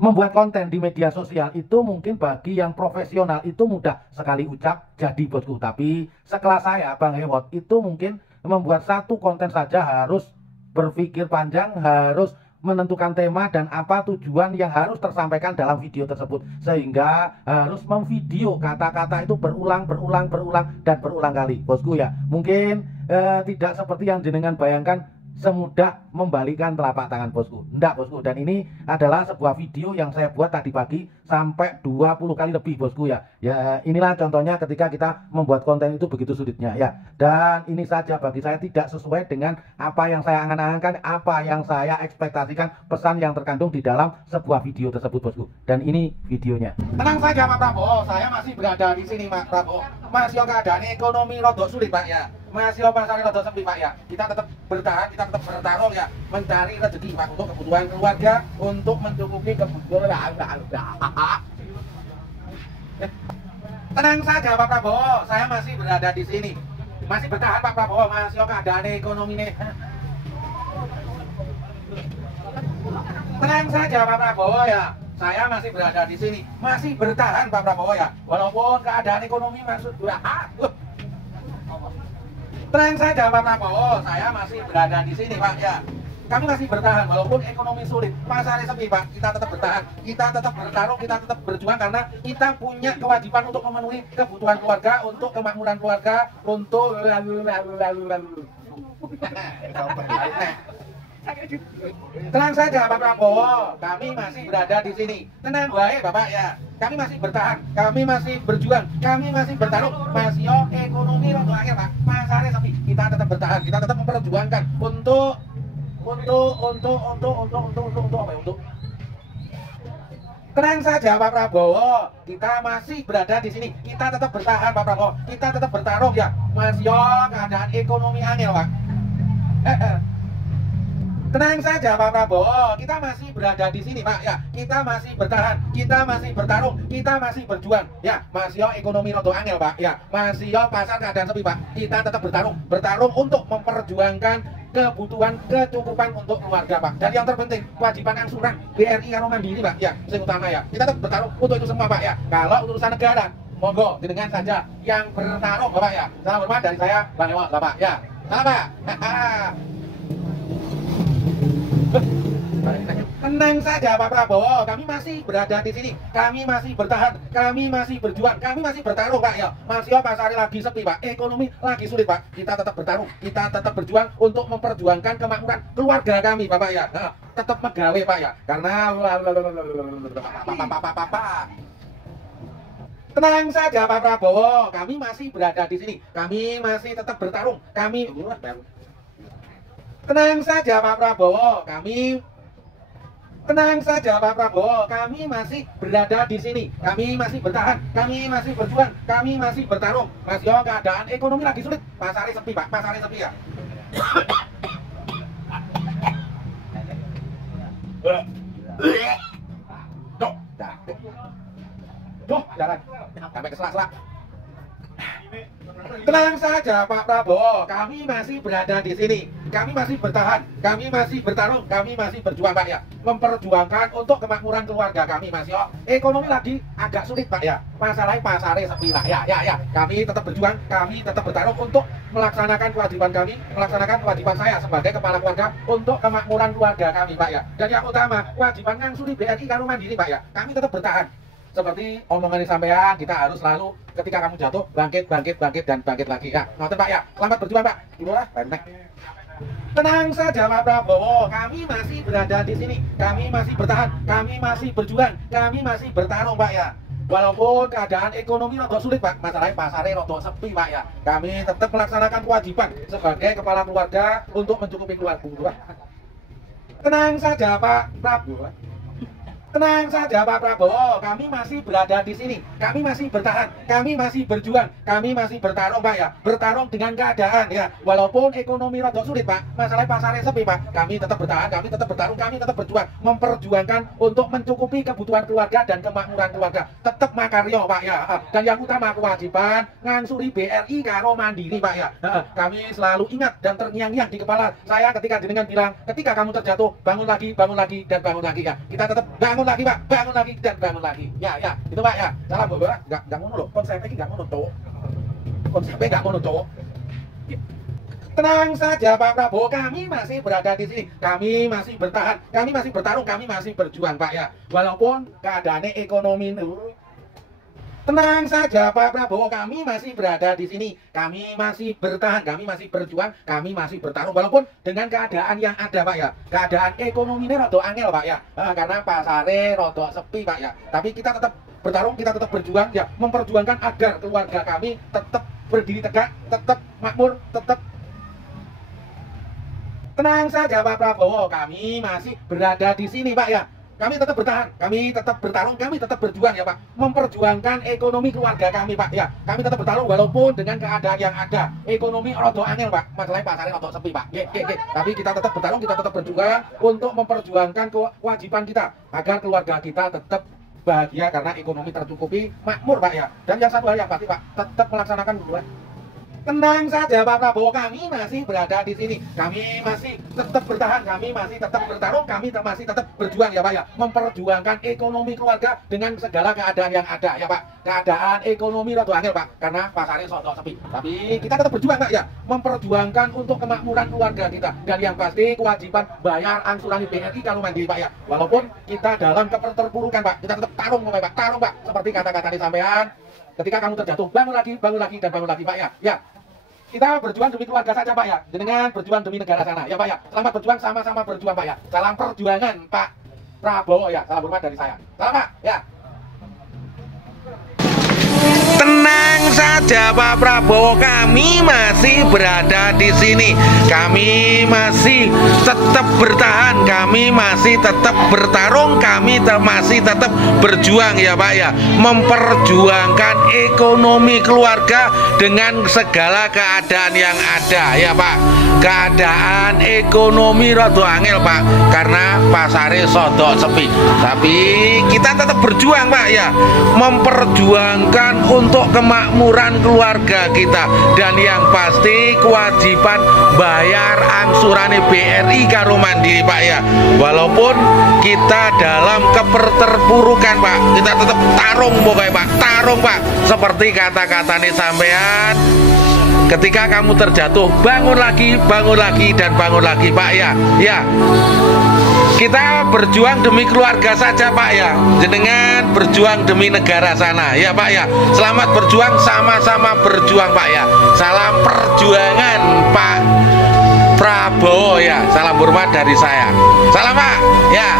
Membuat konten di media sosial itu mungkin bagi yang profesional itu mudah sekali ucap jadi bosku. Tapi sekelas saya Bang Hewot itu mungkin membuat satu konten saja harus berpikir panjang, harus menentukan tema dan apa tujuan yang harus tersampaikan dalam video tersebut. Sehingga harus memvideo kata-kata itu berulang dan berulang kali bosku ya. Mungkin tidak seperti yang jenengan bayangkan semudah membalikan telapak tangan bosku. Enggak bosku, dan ini adalah sebuah video yang saya buat tadi pagi sampai 20 kali lebih bosku ya. Ya inilah contohnya ketika kita membuat konten itu begitu sulitnya ya. Dan ini saja bagi saya tidak sesuai dengan apa yang saya angan-angankan, apa yang saya ekspektasikan, pesan yang terkandung di dalam sebuah video tersebut bosku. Dan ini videonya. Tenang saja Pak Prabowo, saya masih berada di sini Pak Prabowo. Masih keadaan ekonomi rodok sulit Pak ya. Masih pasar rodok sempit Pak ya. Kita tetap bertahan, kita tetap bertarung ya, mencari rezeki Pak untuk kebutuhan keluarga, untuk mencukupi kebutuhan. Tenang saja Pak Prabowo, saya masih berada di sini. Masih bertahan Pak Prabowo, masih keadaan ekonomi nih. Tenang saja Pak Prabowo ya. Saya masih berada di sini, masih bertahan Pak Prabowo ya. Walaupun keadaan ekonomi maksud tenang saja Pak Prabowo, saya masih berada di sini Pak ya. Kami masih bertahan walaupun ekonomi sulit, pasarnya sepi Pak. Kita tetap bertahan, kita tetap bertarung, kita tetap berjuang karena kita punya kewajiban untuk memenuhi kebutuhan keluarga, untuk kemakmuran keluarga, untuk tenang saja Pak Prabowo, kami masih berada di sini. Tenang baik Bapak ya. Kami masih bertahan, kami masih berjuang, kami masih bertarung. Masih ekonomi untuk akhir Pak. Pasarnya sepi. Kita tetap bertahan, kita tetap memperjuangkan untuk apa ya? Untuk tenang saja Pak Prabowo, kita masih berada di sini. Kita tetap bertahan Pak Prabowo, kita tetap bertarung ya. Masih keadaan ekonomi angel Pak. Tenang saja Pak Prabowo, kita masih berada di sini Pak ya. Kita masih bertahan, kita masih bertarung, kita masih berjuang ya. Masih ekonomi rodo angel Pak ya. Masih pasar keadaan sepi Pak. Kita tetap bertarung untuk memperjuangkan kebutuhan kecukupan untuk keluarga Pak. Dan yang terpenting kewajiban angsuran BRI karo Mandiri Pak ya. Yang utama ya. Kita tetap bertarung untuk itu semua Pak ya. Kalau urusan negara, monggo dengan saja yang bertarung Bapak ya. Salam hormat dari saya Bang Hewot Bapak ya. Salam Pak. Tenang saja Pak Prabowo, kami masih berada di sini, kami masih bertahan, kami masih berjuang, kami masih bertarung Pak ya. Masih pasarnya lagi sepi Pak, ekonomi lagi sulit Pak. Kita tetap bertarung, kita tetap berjuang untuk memperjuangkan kemakmuran keluarga kami Bapak ya. Nah, tetap megawe Pak ya, karena tenang saja Pak Prabowo, kami masih berada di sini, kami masih tetap bertarung, kami tenang saja Pak Prabowo, tenang saja Pak Prabowo, kami masih berada di sini, kami masih bertahan, kami masih berjuang, kami masih bertarung. Masih keadaan ekonomi lagi sulit, pasarnya sepi Pak, pasarnya sepi ya. Jalan sampai ke selak-selak. Tenang saja Pak Prabowo, kami masih berada di sini, kami masih bertahan, kami masih bertarung, kami masih berjuang Pak ya, memperjuangkan untuk kemakmuran keluarga kami Mas yo. Ekonomi lagi agak sulit Pak ya, masalahnya pasarnya sepi Pak ya. Kami tetap berjuang, kami tetap bertarung untuk melaksanakan kewajiban kami, melaksanakan kewajiban saya sebagai kepala keluarga untuk kemakmuran keluarga kami Pak ya. Dan yang utama, kewajiban ngangsuri BRI karo Mandiri Pak ya, kami tetap bertahan. Seperti omongan sampean, kita harus selalu ketika kamu jatuh bangkit dan bangkit lagi ya. Ngoten Pak ya. Selamat berjuang Pak. Inilah benek. Tenang saja Pak Prabowo, kami masih berada di sini, kami masih bertahan, kami masih berjuang, kami masih bertarung Pak ya. Walaupun keadaan ekonomi rada sulit Pak, masalahnya pasarnya rada sepi Pak ya. Kami tetap melaksanakan kewajiban sebagai kepala keluarga untuk mencukupi keluarga. Tenang saja Pak Prabowo. Tenang saja Pak Prabowo, kami masih berada di sini, kami masih bertahan, kami masih berjuang, kami masih bertarung Pak ya, bertarung dengan keadaan ya. Walaupun ekonomi rada sulit Pak, masalah pasarnya sepi Pak, kami tetap bertahan, kami tetap bertarung, kami tetap berjuang, memperjuangkan untuk mencukupi kebutuhan keluarga dan kemakmuran keluarga. Tetap makaryo Pak ya. Dan yang utama kewajiban ngangsuri BRI karo Mandiri Pak ya. Kami selalu ingat dan terngiang-ngiang di kepala saya ketika jenengan bilang, ketika kamu terjatuh, bangun lagi dan bangun lagi ya. Kita tetap bangun bangun lagi Pak, bangun lagi dan bangun lagi. Ya, itu Pak ya. Salam Bapak, enggak ngono loh. Konsepnya enggak ngono, Cuk. Konsepnya enggak ngono, Cuk. Tenang saja Pak Prabowo, kami masih berada di sini. Kami masih bertahan, kami masih bertarung, kami masih berjuang Pak ya. Walaupun keadaannya ekonomi. Tenang saja Pak Prabowo, kami masih berada di sini. Kami masih bertahan, kami masih berjuang, kami masih bertarung. Walaupun dengan keadaan yang ada Pak ya. Keadaan ekonominya rada angel Pak ya. Karena pasarnya rada sepi Pak ya. Tapi kita tetap bertarung, kita tetap berjuang ya. Memperjuangkan agar keluarga kami tetap berdiri tegak, tetap makmur, tetap. Tenang saja Pak Prabowo, kami masih berada di sini Pak ya. Kami tetap bertahan, kami tetap bertarung, kami tetap berjuang ya Pak. Memperjuangkan ekonomi keluarga kami Pak ya. Kami tetap bertarung walaupun dengan keadaan yang ada. Ekonomi rodo angel Pak, masalahnya pasarnya rodo sepi Pak. Tapi kita tetap bertarung, kita tetap berjuang untuk memperjuangkan kewajiban kita agar keluarga kita tetap bahagia karena ekonomi tercukupi, makmur Pak ya. Dan yang satu hal yang pasti Pak, tetap melaksanakan hubungan. Tenang saja Pak Prabowo, kami masih berada di sini. Kami masih tetap bertahan, kami masih tetap bertarung, kami masih tetap berjuang ya Pak ya. Memperjuangkan ekonomi keluarga dengan segala keadaan yang ada ya Pak. Keadaan ekonomi rada angel Pak, karena pasarnya soto sepi. Tapi kita tetap berjuang Pak ya. Memperjuangkan untuk kemakmuran keluarga kita. Dan yang pasti kewajiban bayar angsuran BRI kalau mandiri Pak ya. Walaupun kita dalam keterpurukan Pak, kita tetap tarung Pak, tarung Pak. Seperti kata-kata disampaikan. Ketika kamu terjatuh, bangun lagi, dan bangun lagi Pak ya. Ya, kita berjuang demi keluarga saja Pak ya. Dengan berjuang demi negara sana ya Pak ya. Selamat berjuang, sama-sama berjuang Pak ya. Salam perjuangan Pak Prabowo ya. Salam hormat dari saya. Salam Pak ya. Tenang saja Pak Prabowo, kami masih berada di sini. Kami masih tetap bertahan, kami masih tetap bertarung, kami masih tetap berjuang ya Pak ya. Memperjuangkan ekonomi keluarga dengan segala keadaan yang ada ya Pak. Keadaan ekonomi rada angel Pak, karena pasarnya sodok sepi. Tapi kita tetap berjuang Pak ya. Memperjuangkan untuk kemakmuran keluarga kita. Dan yang pasti kewajiban bayar angsuran BRI karo mandiri Pak ya. Walaupun kita dalam keterpurukan Pak, kita tetap tarung pokoknya Pak, tarung Pak. Seperti kata-katanya sampean, ketika kamu terjatuh, bangun lagi, dan bangun lagi Pak ya. Ya, kita berjuang demi keluarga saja Pak ya. Jenengan berjuang demi negara sana ya Pak ya. Selamat berjuang, sama-sama berjuang Pak ya. Salam perjuangan Pak Prabowo ya. Salam hormat dari saya. Salam Pak ya.